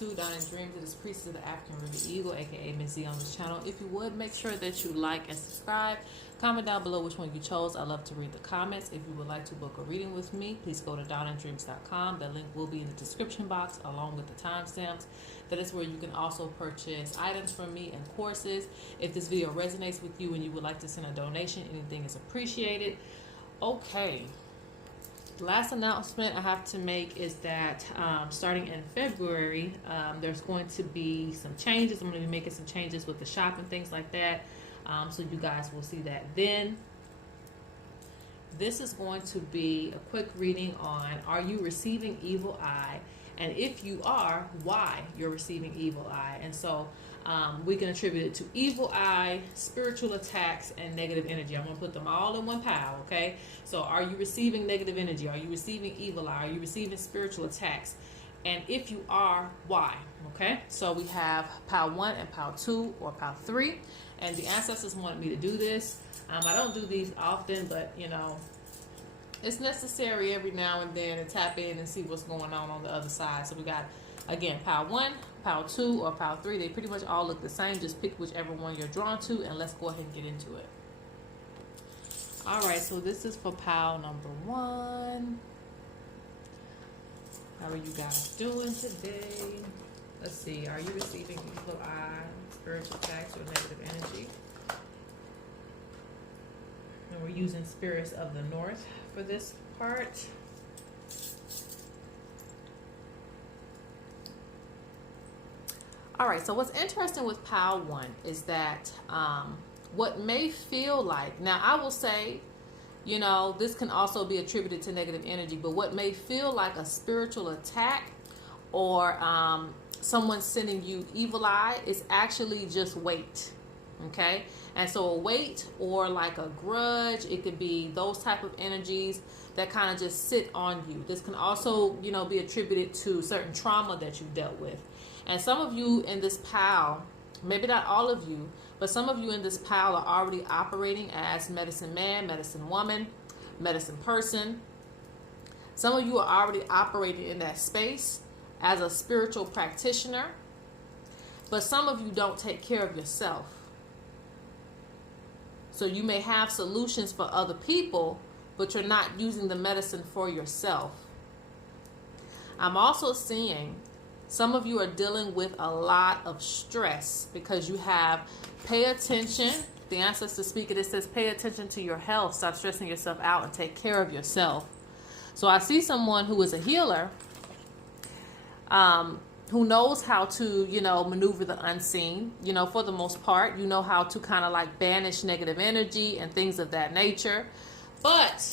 to Down in Dreams. It is Priestess of the African Ruby Eagle, aka Ms.Z on this channel. If you would, make sure that you like and subscribe. Comment down below which one you chose. I love to read the comments. If you would like to book a reading with me, please go to downinDreams.com. The link will be in the description box along with the timestamps. That is where you can also purchase items from me and courses. If this video resonates with you and you would like to send a donation, anything is appreciated. Okay. Last announcement I have to make is that starting in February, there's going to be some changes. I'm going to be making some changes with the shop and things like that. So you guys will see that then. This is going to be a quick reading on, are you receiving evil eye? And if you are, why you're receiving evil eye? And so we can attribute it to evil eye, spiritual attacks, and negative energy. I'm going to put them all in one pile, okay? So are you receiving negative energy? Are you receiving evil eye? Are you receiving spiritual attacks? And if you are, why? Okay? So we have pile 1 and pile 2 or pile 3. And the ancestors wanted me to do this. I don't do these often, but, you know, it's necessary every now and then to tap in and see what's going on the other side. So we got, again, pile 1, pile 2, or pile 3. They pretty much all look the same. Just pick whichever one you're drawn to, and let's go ahead and get into it. All right, so this is for pile number 1. How are you guys doing today? Let's see. Are you receiving evil eye, spiritual attacks, or negative energy? And we're using Spirits of the North for this part. All right, so what's interesting with pile 1 is that what may feel like, now I will say, you know, this can also be attributed to negative energy, but what may feel like a spiritual attack or someone sending you evil eye is actually just weight, okay? And so a weight or like a grudge, it could be those type of energies that kind of just sit on you. This can also, you know, be attributed to certain trauma that you've dealt with. And some of you in this pile, maybe not all of you, but some of you in this pile are already operating as medicine man, medicine woman, medicine person. Some of you are already operating in that space as a spiritual practitioner, but some of you don't take care of yourself. So you may have solutions for other people, but you're not using the medicine for yourself. I'm also seeing some of you are dealing with a lot of stress because you have pay attention. The ancestors speak, it says pay attention to your health. Stop stressing yourself out and take care of yourself. So I see someone who is a healer, who knows how to, you know, maneuver the unseen. You know, for the most part, you know how to kind of like banish negative energy and things of that nature. But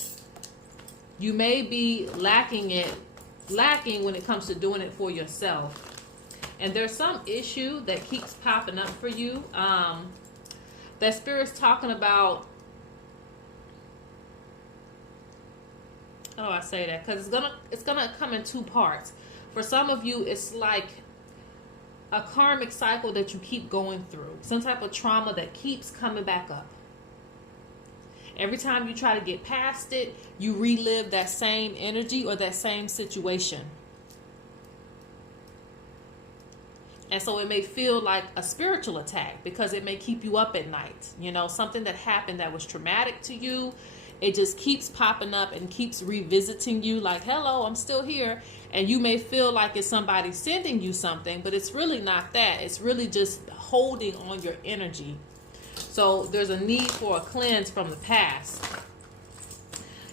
you may be lacking when it comes to doing it for yourself. And there's some issue that keeps popping up for you. That Spirit's talking about. Oh, I say that because it's gonna come in 2 parts. For some of you, it's like a karmic cycle that you keep going through. Some type of trauma that keeps coming back up. Every time you try to get past it, you relive that same energy or that same situation. And so it may feel like a spiritual attack because it may keep you up at night. You know, something that happened that was traumatic to you. It just keeps popping up and keeps revisiting you like, hello, I'm still here. And you may feel like it's somebody sending you something, but it's really not that. It's really just holding on your energy. So there's a need for a cleanse from the past.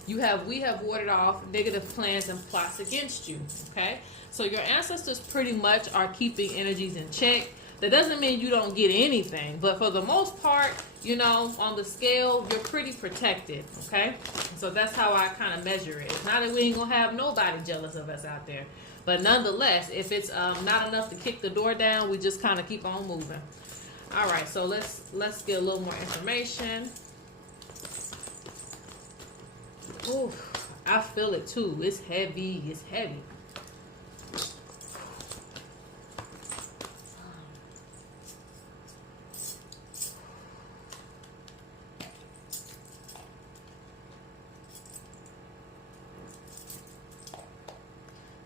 We have warded off negative plans and plots against you, okay? So your ancestors pretty much are keeping energies in check. That doesn't mean you don't get anything, but for the most part, you know, on the scale, you're pretty protected, okay? So that's how I kind of measure it. It's not that we ain't gonna have nobody jealous of us out there, but nonetheless, if it's not enough to kick the door down, we just kind of keep on moving. All right, so let's get a little more information. Ooh, I feel it too. It's heavy. It's heavy.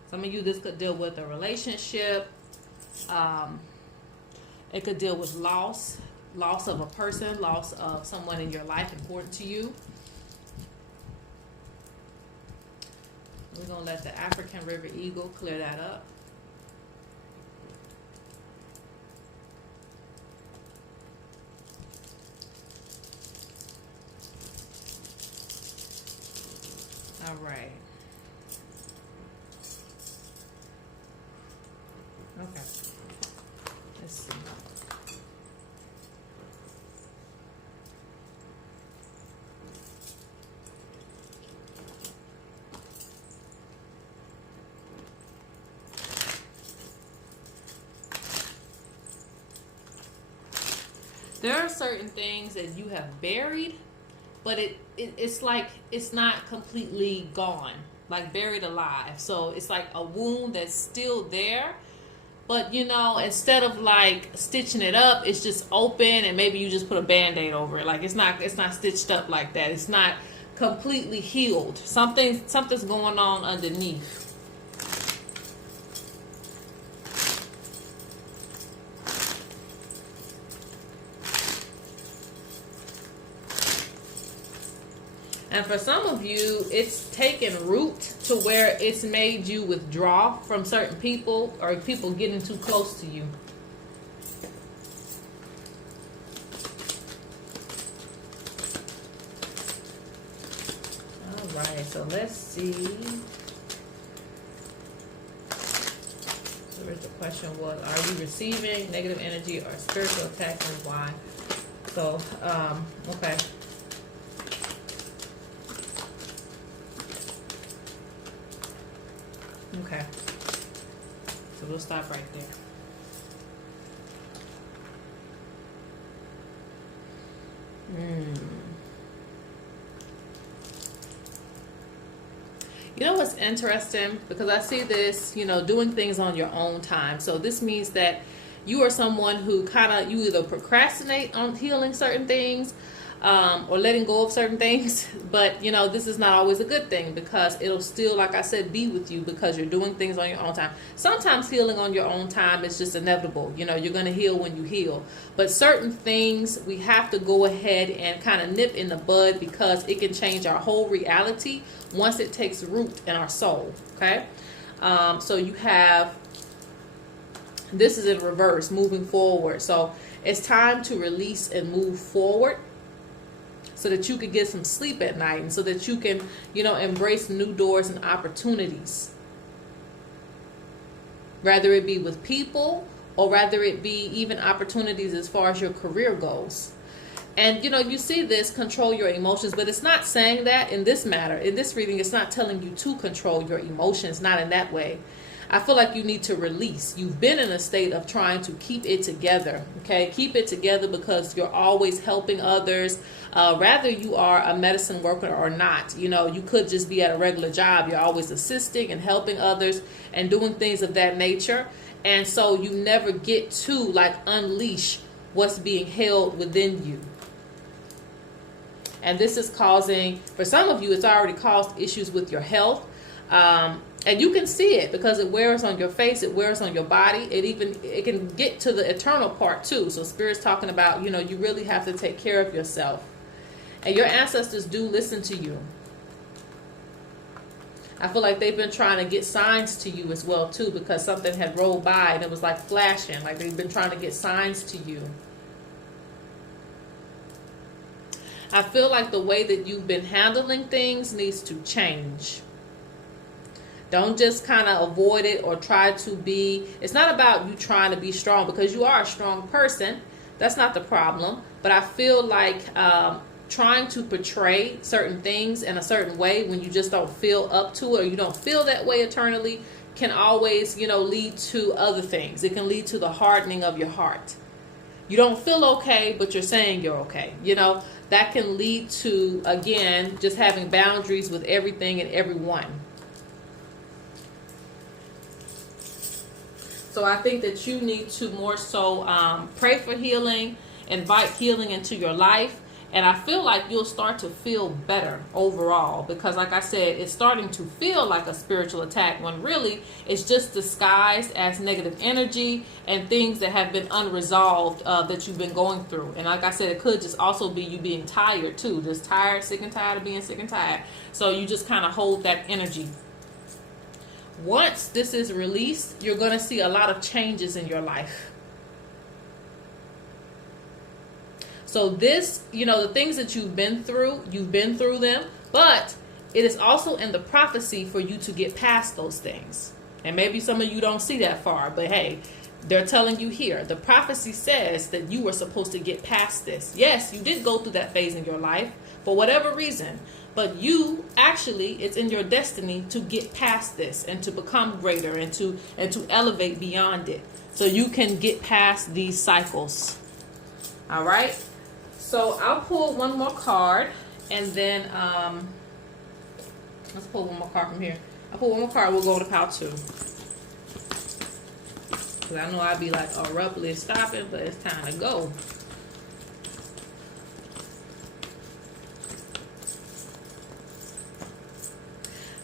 Some of you, this could deal with a relationship. It could deal with loss of a person, loss of someone in your life important to you. We're going to let the African River Eagle clear that up. All right. Okay. Let's see. There are certain things that you have buried, but it's like it's not completely gone, like buried alive. So it's like a wound that's still there, but you know, instead of like stitching it up, it's just open, and maybe you just put a band-aid over it. Like it's not stitched up like that. It's not completely healed. Something's going on underneath. And for some of you, it's taken root to where it's made you withdraw from certain people or people getting too close to you. All right, so let's see. So the question was, are you receiving negative energy or spiritual attacks, and why? So, okay. Okay, so we'll stop right there. You know what's interesting? Because I see this, you know, doing things on your own time. So this means that you are someone who you either procrastinate on healing certain things, or letting go of certain things. But you know, this is not always a good thing, because it'll still, like I said, be with you because you're doing things on your own time. Sometimes healing on your own time is just inevitable. You know, you're going to heal when you heal. But certain things we have to go ahead and kind of nip in the bud, because it can change our whole reality once it takes root in our soul. Okay. So you have, this is in reverse, moving forward. So it's time to release and move forward, so that you can get some sleep at night, and so that you can, you know, embrace new doors and opportunities. Rather it be with people, or rather it be even opportunities as far as your career goes. And, you know, you see this, control your emotions, but it's not saying that in this matter. In this reading, it's not telling you to control your emotions, not in that way. I feel like you need to release. You've been in a state of trying to keep it together, okay? Keep it together because you're always helping others. Rather you are a medicine worker or not. You know, you could just be at a regular job. You're always assisting and helping others and doing things of that nature. And so you never get to like unleash what's being held within you. And this is causing, for some of you, it's already caused issues with your health. And you can see it because it wears on your face, it wears on your body. It can get to the eternal part too. So Spirit's talking about, you know, you really have to take care of yourself. And your ancestors do listen to you. I feel like they've been trying to get signs to you as well too, because something had rolled by and it was like flashing, like they've been trying to get signs to you. I feel like the way that you've been handling things needs to change. Don't just kind of avoid it or try to be, it's not about you trying to be strong, because you are a strong person. That's not the problem. But I feel like trying to portray certain things in a certain way when you just don't feel up to it, or you don't feel that way eternally, can always, you know, lead to other things. It can lead to the hardening of your heart. You don't feel okay, but you're saying you're okay. You know, that can lead to, again, just having boundaries with everything and everyone. So I think that you need to more so pray for healing, invite healing into your life, And I feel like you'll start to feel better overall, because like I said, it's starting to feel like a spiritual attack when really it's just disguised as negative energy and things that have been unresolved that you've been going through. And like I said, it could just also be you being tired too, just tired, sick and tired of being sick and tired. So you just kind of hold that energy. Once this is released, you're going to see a lot of changes in your life. So this, you know, the things that you've been through them, but it is also in the prophecy for you to get past those things. And maybe some of you don't see that far, but hey, they're telling you here. The prophecy says that you were supposed to get past this. Yes, you did go through that phase in your life for whatever reason, but you actually, it's in your destiny to get past this and to become greater and to elevate beyond it, so you can get past these cycles. All right. So I'll pull one more card, and then let's pull one more card from here. I'll pull one more card. We'll go to pile 2. Because I know I'd be like abruptly stopping, but it's time to go.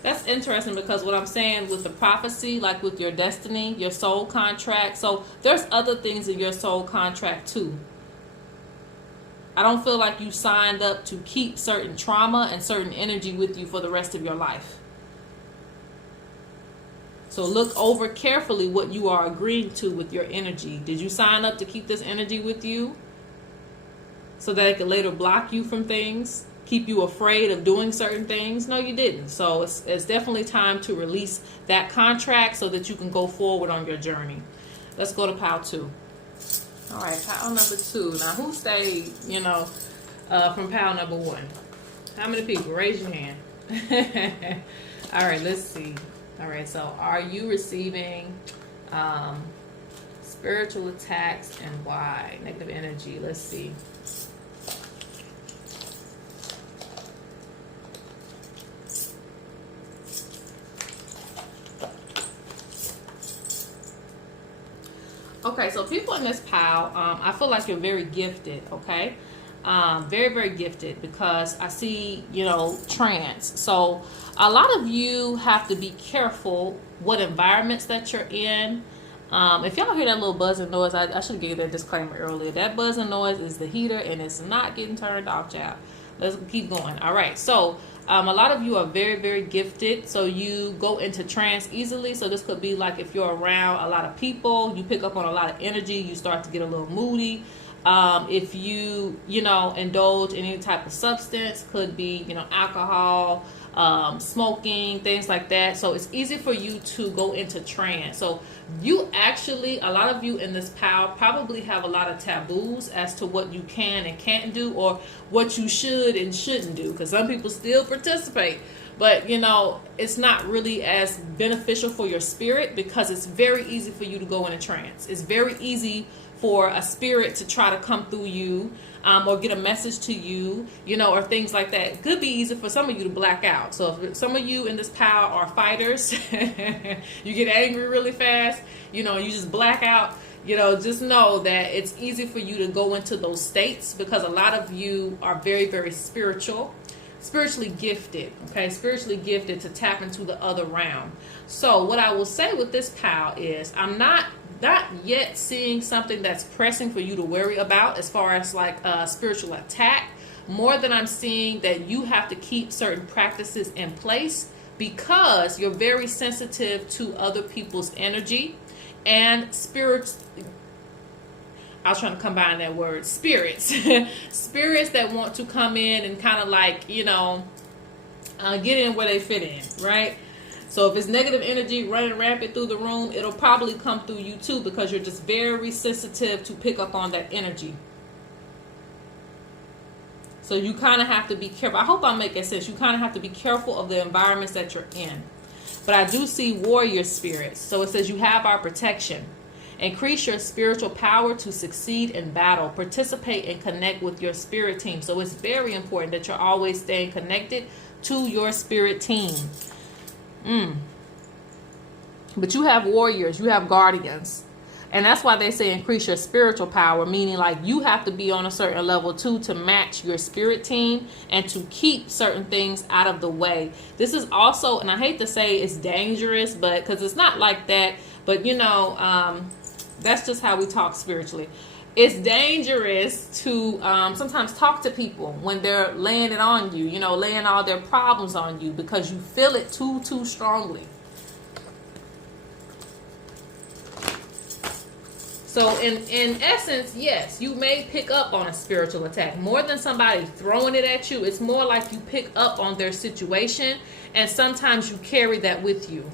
That's interesting, because what I'm saying with the prophecy, like with your destiny, your soul contract. So there's other things in your soul contract too. I don't feel like you signed up to keep certain trauma and certain energy with you for the rest of your life. So look over carefully what you are agreeing to with your energy. Did you sign up to keep this energy with you so that it could later block you from things, keep you afraid of doing certain things? No, you didn't. So it's definitely time to release that contract so that you can go forward on your journey. Let's go to pile 2. All right, pile number 2. Now, who stayed, from pile number 1? How many people? Raise your hand. All right, let's see. All right, so are you receiving spiritual attacks, and why? Negative energy. Let's see. Okay, so people in this pile, I feel like you're very gifted, okay? Very, very gifted, because I see, trance. So a lot of you have to be careful what environments that you're in. If y'all hear that little buzzing noise, I should have given that disclaimer earlier. That buzzing noise is the heater, and it's not getting turned off, child. Let's keep going. All right, so a lot of you are very, very gifted, so you go into trance easily. So this could be like if you're around a lot of people, you pick up on a lot of energy, you start to get a little moody. If you, indulge in any type of substance, could be, alcohol, smoking, things like that. So it's easy for you to go into trance. So you actually, a lot of you in this pile probably have a lot of taboos as to what you can and can't do, or what you should and shouldn't do, because some people still participate. But, it's not really as beneficial for your spirit, because it's very easy for you to go in a trance. It's very easy for a spirit to try to come through you, or get a message to you, or things like that. It could be easy for some of you to black out. So if some of you in this pile are fighters, you get angry really fast, you just black out, just know that it's easy for you to go into those states, because a lot of you are very, very spiritually gifted, okay? Spiritually gifted to tap into the other realm. So what I will say with this pile is, I'm not yet seeing something that's pressing for you to worry about as far as like a spiritual attack, more than I'm seeing that you have to keep certain practices in place, because you're very sensitive to other people's energy and spirits. I was trying to combine that word, spirits. Spirits that want to come in and kind of like, get in where they fit in, right? So if it's negative energy running rampant through the room, it'll probably come through you too, because you're just very sensitive to pick up on that energy. So you kind of have to be careful. I hope I'm making sense. You kind of have to be careful of the environments that you're in. But I do see warrior spirits. So it says you have our protection. Increase your spiritual power to succeed in battle. Participate and connect with your spirit team. So it's very important that you're always staying connected to your spirit team. But you have warriors, you have guardians. And that's why they say increase your spiritual power, meaning like you have to be on a certain level too to match your spirit team and to keep certain things out of the way. This is also, and I hate to say it's dangerous, but because it's not like that, but you know, that's just how we talk spiritually. It's dangerous to sometimes talk to people when they're laying it on you, you know, laying all their problems on you because you feel it too strongly. So in essence, yes, you may pick up on a spiritual attack. More than somebody throwing it at you, it's more like you pick up on their situation, and sometimes you carry that with you.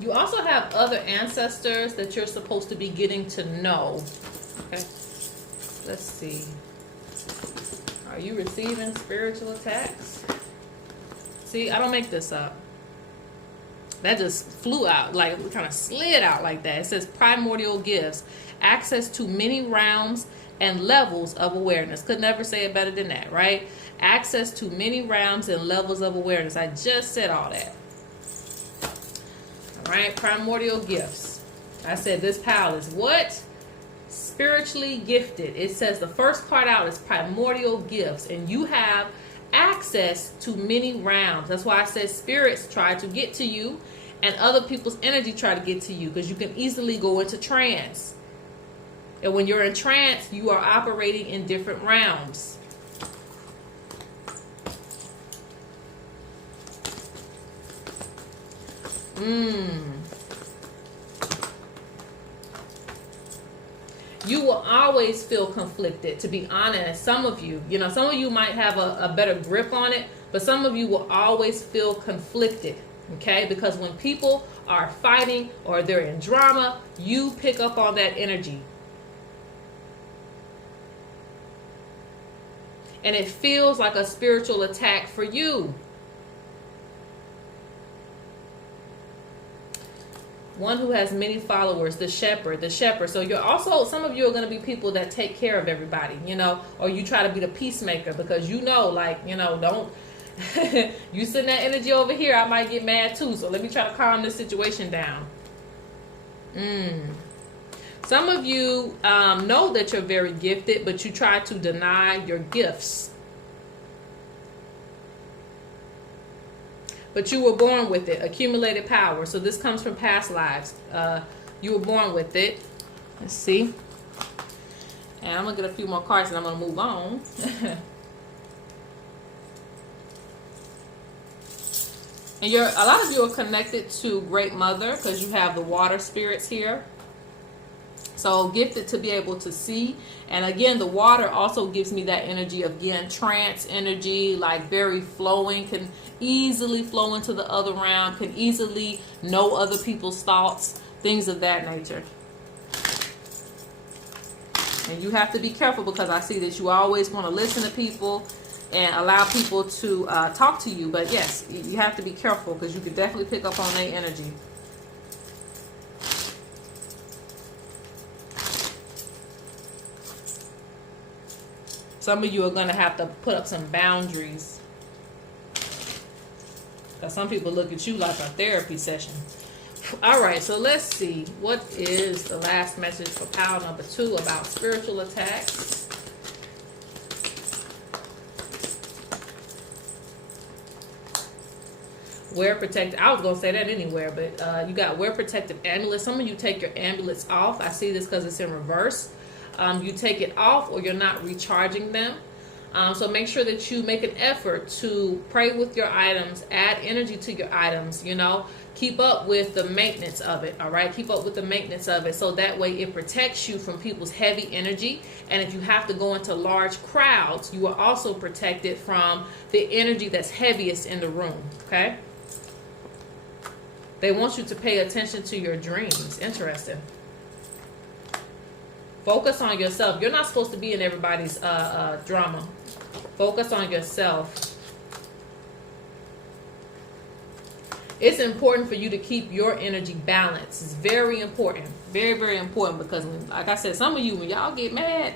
You also have other ancestors that you're supposed to be getting to know. Okay, let's see. Are you receiving spiritual attacks? See, I don't make this up. That just flew out, like kind of slid out like that. It says primordial gifts, access to many realms and levels of awareness. Could never say it better than that, right? Access to many realms and levels of awareness. I just said all that. All right, primordial gifts. I said this pile is what? Spiritually gifted. It says the first part out is primordial gifts, and you have access to many realms. That's why I said spirits try to get to you and other people's energy try to get to you, because you can easily go into trance. And when you're in trance, you are operating in different realms. You will always feel conflicted, to be honest. Some of you, some of you might have a better grip on it, but some of you will always feel conflicted, okay? Because when people are fighting or they're in drama, you pick up on that energy. And it feels like a spiritual attack for you. One who has many followers, the shepherd. So you're also, some of you are going to be people that take care of everybody, or you try to be the peacemaker because don't, you send that energy over here, I might get mad too. So let me try to calm this situation down. Some of you know that you're very gifted, but you try to deny your gifts. But you were born with it, accumulated power. So this comes from past lives. You were born with it. Let's see. And I'm going to get a few more cards and I'm going to move on. And a lot of you are connected to Great Mother because you have the water spirits here. So gifted to be able to see. And again, the water also gives me that energy of, again, trance energy, like very flowing, can easily flow into the other realm, can easily know other people's thoughts, things of that nature. And you have to be careful because I see that you always want to listen to people and allow people to talk to you. But yes, you have to be careful because you could definitely pick up on their energy. Some of you are going to have to put up some boundaries. Because some people look at you like a therapy session. All right, so let's see. What is the last message for pile number 2 about spiritual attacks? Wear protective. I was going to say that anywhere, but you got wear protective amulets. Some of you take your amulets off. I see this because it's in reverse. You take it off or you're not recharging them. So make sure that you make an effort to pray with your items, add energy to your items, keep up with the maintenance of it. All right. Keep up with the maintenance of it. So that way it protects you from people's heavy energy. And if you have to go into large crowds, you are also protected from the energy that's heaviest in the room. Okay. They want you to pay attention to your dreams. Interesting. Focus on yourself. You're not supposed to be in everybody's drama. Focus on yourself. It's important for you to keep your energy balanced. It's very important. Very, very important because, like I said, some of you, when y'all get mad,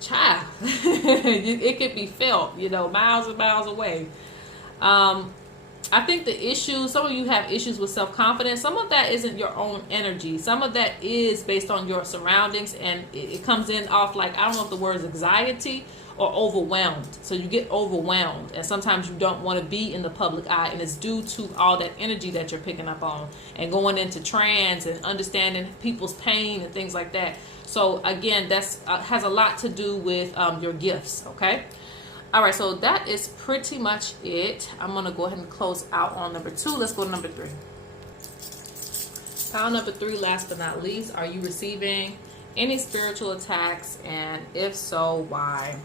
child, it could be felt, you know, miles and miles away. I think the issue, some of you have issues with self-confidence. Some of that isn't your own energy. Some of that is based on your surroundings, and it comes in off like, I don't know if the word is anxiety or overwhelmed. So you get overwhelmed, and sometimes you don't want to be in the public eye, and it's due to all that energy that you're picking up on and going into trance and understanding people's pain and things like that. So again, that's has a lot to do with your gifts, okay? All right, so that is pretty much it. I'm going to go ahead and close out on number 2. Let's go to number 3. Pile number 3, last but not least, are you receiving any spiritual attacks? And if so, why?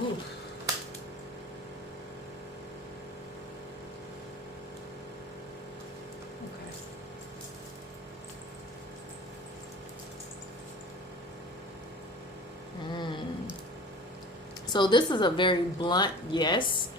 Ooh. So this is a very blunt yes,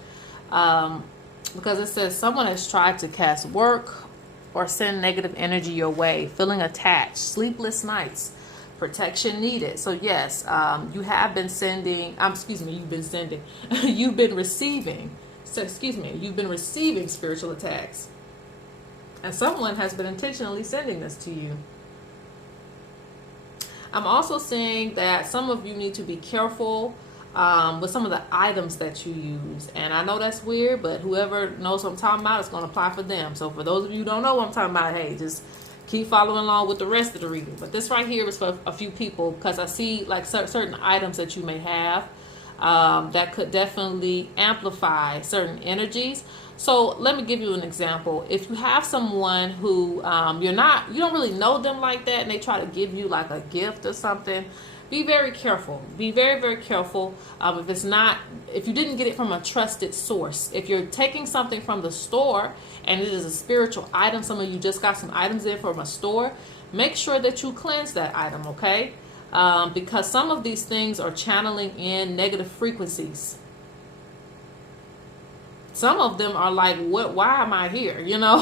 because it says someone has tried to cast work or send negative energy your way, feeling attached, sleepless nights, protection needed. So yes, you have been sending, you've been receiving, you've been receiving spiritual attacks. And someone has been intentionally sending this to you. I'm also seeing that some of you need to be careful with some of the items that you use. And I know that's weird, but whoever knows what I'm talking about, it's going to apply for them. So for those of you who don't know what I'm talking about, hey, just keep following along with the rest of the reading. But this right here is for a few people, because I see like certain items that you may have that could definitely amplify certain energies. So let me give you an example. If you have someone who you don't really know them like that, and they try to give you like a gift or something, be very careful. Be very, very careful. If you didn't get it from a trusted source, if you're taking something from the store and it is a spiritual item, some of you just got some items in from a store, make sure that you cleanse that item, okay? Because some of these things are channeling in negative frequencies. Some of them are like, why am I here? You know,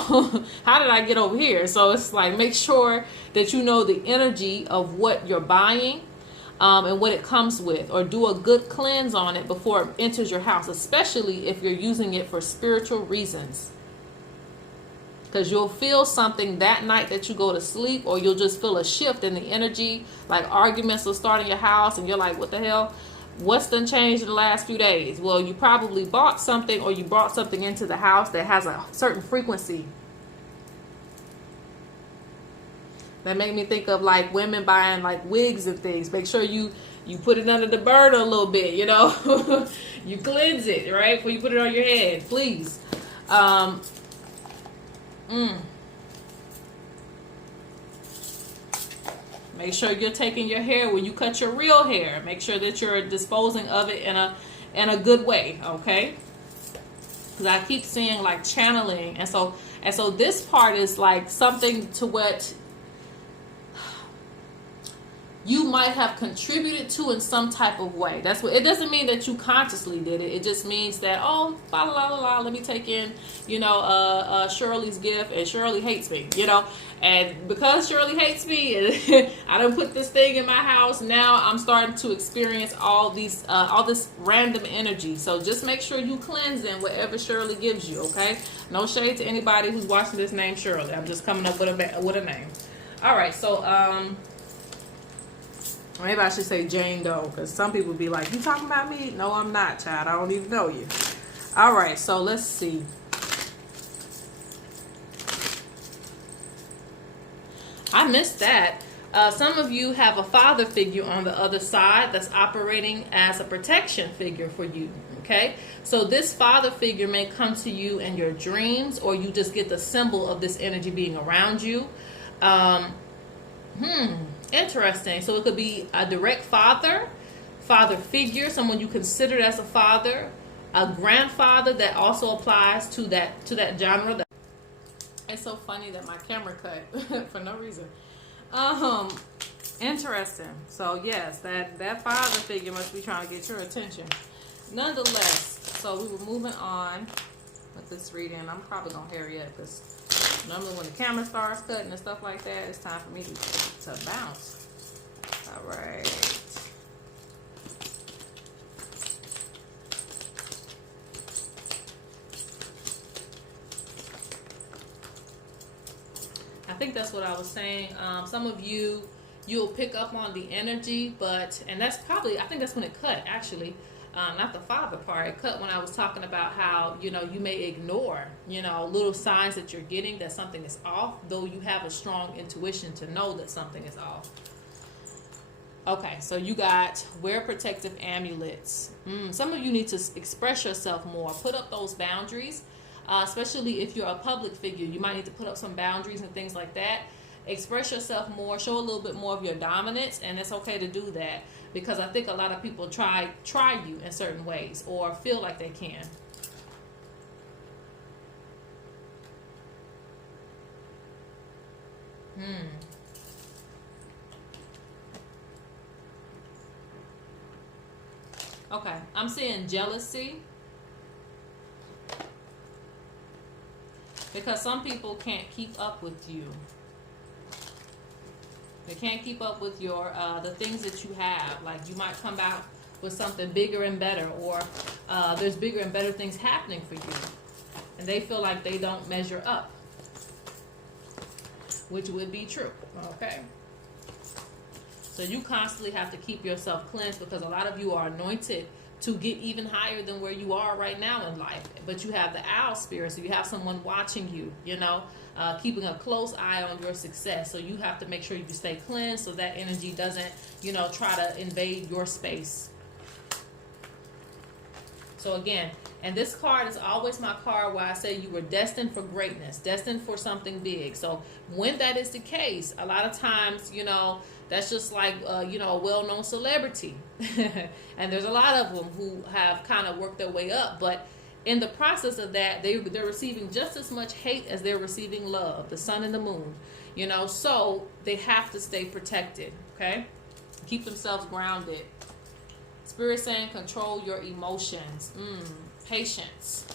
how did I get over here? So it's like, make sure that you know the energy of what you're buying and what it comes with, or do a good cleanse on it before it enters your house, especially if you're using it for spiritual reasons. Because you'll feel something that night that you go to sleep, or you'll just feel a shift in the energy, like arguments will start in your house and you're like, what the hell? What's done changed in the last few days? Well, you probably bought something, or you brought something into the house that has a certain frequency. That made me think of like women buying like wigs and things. Make sure you put it under the burner a little bit, you know. You cleanse it, right, before you put it on your head, please. Make sure you're taking your hair when you cut your real hair. Make sure that you're disposing of it in a good way, okay? Because I keep seeing like channeling, and so this part is like something to what you might have contributed to in some type of way. That's what it doesn't mean that you consciously did it. It just means that, oh, la la la la, let me take in, you know, Shirley's gift, and Shirley hates me, you know. And because Shirley hates me, I done put this thing in my house. Now I'm starting to experience all this random energy. So just make sure you cleanse in whatever Shirley gives you, okay? No shade to anybody who's watching this name Shirley. I'm just coming up with a name. All right, so maybe I should say Jane Doe, because some people be like, you talking about me? No, I'm not, child. I don't even know you. All right, so let's see. I missed that. Some of you have a father figure on the other side that's operating as a protection figure for you, okay? So this father figure may come to you in your dreams, or you just get the symbol of this energy being around you. Interesting. So it could be a direct father figure, someone you considered as a father, a grandfather. That also applies to that genre. It's so funny that my camera cut for no reason. Interesting. So yes, that father figure must be trying to get your attention. Nonetheless, so we were moving on. with this reading. I'm probably gonna hurry up because normally when the camera starts cutting and stuff like that, it's time for me to bounce. All right. I think that's what I was saying. Some of you'll pick up on the energy, and that's probably, I think that's when it cut, actually. Not the father part. It cut when I was talking about how, you may ignore, little signs that you're getting that something is off, though you have a strong intuition to know that something is off. Okay, so you got wear protective amulets. Some of you need to express yourself more. Put up those boundaries, especially if you're a public figure. You might need to put up some boundaries and things like that. Express yourself more, show a little bit more of your dominance, and it's okay to do that because I think a lot of people try you in certain ways or feel like they can. Okay, I'm seeing jealousy because some people can't keep up with you. They can't keep up with your the things that you have. Like you might come out with something bigger and better, or there's bigger and better things happening for you, and they feel like they don't measure up, which would be true. Okay. So you constantly have to keep yourself cleansed because a lot of you are anointed to get even higher than where you are right now in life. But you have the owl spirit, so you have someone watching you, keeping a close eye on your success. So you have to make sure you stay cleansed so that energy doesn't, try to invade your space. So again, and this card is always my card where I say you were destined for greatness, destined for something big. So when that is the case, a lot of times, that's just like, a well-known celebrity. And there's a lot of them who have kind of worked their way up. But in the process of that, they're receiving just as much hate as they're receiving love, the sun and the moon. So they have to stay protected, okay? Keep themselves grounded. Spirit saying control your emotions. Patience.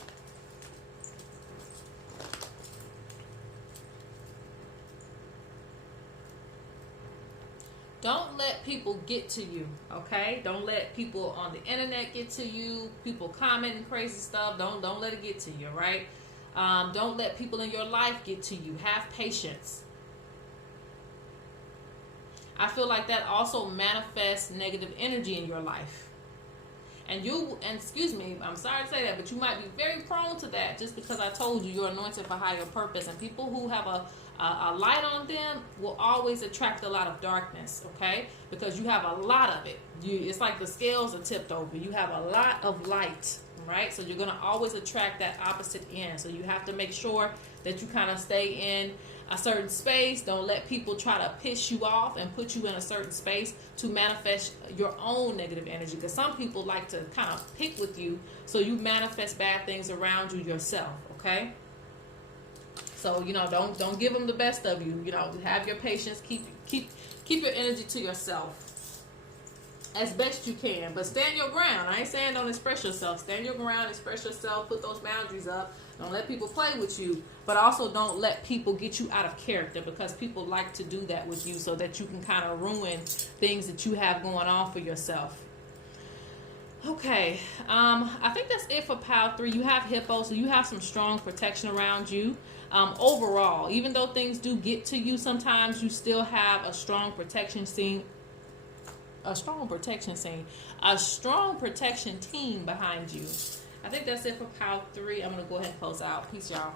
Don't let people get to you, okay? Don't let people on the internet get to you. People commenting crazy stuff. Don't let it get to you, right? Don't let people in your life get to you. Have patience. I feel like that also manifests negative energy in your life. And excuse me, I'm sorry to say that, but you might be very prone to that just because I told you you're anointed for higher purpose. And people who have a light on them will always attract a lot of darkness, okay? Because you have a lot of it. It's like the scales are tipped over. You have a lot of light, right? So you're going to always attract that opposite end. So you have to make sure that you kind of stay in a certain space. Don't let people try to piss you off and put you in a certain space to manifest your own negative energy, because some people like to kind of pick with you, so you manifest bad things around you yourself, okay? So don't give them the best of you. Have your patience. Keep your energy to yourself as best you can, but stand your ground. I ain't saying don't express yourself. Stand your ground, express yourself, put those boundaries up. Don't let people play with you, but also don't let people get you out of character, because people like to do that with you so that you can kind of ruin things that you have going on for yourself. Okay, I think that's it for pile 3. You have hippo, so you have some strong protection around you. Overall, even though things do get to you, sometimes you still have a strong protection team behind you. I think that's it for pile 3. I'm going to go ahead and close out. Peace, y'all.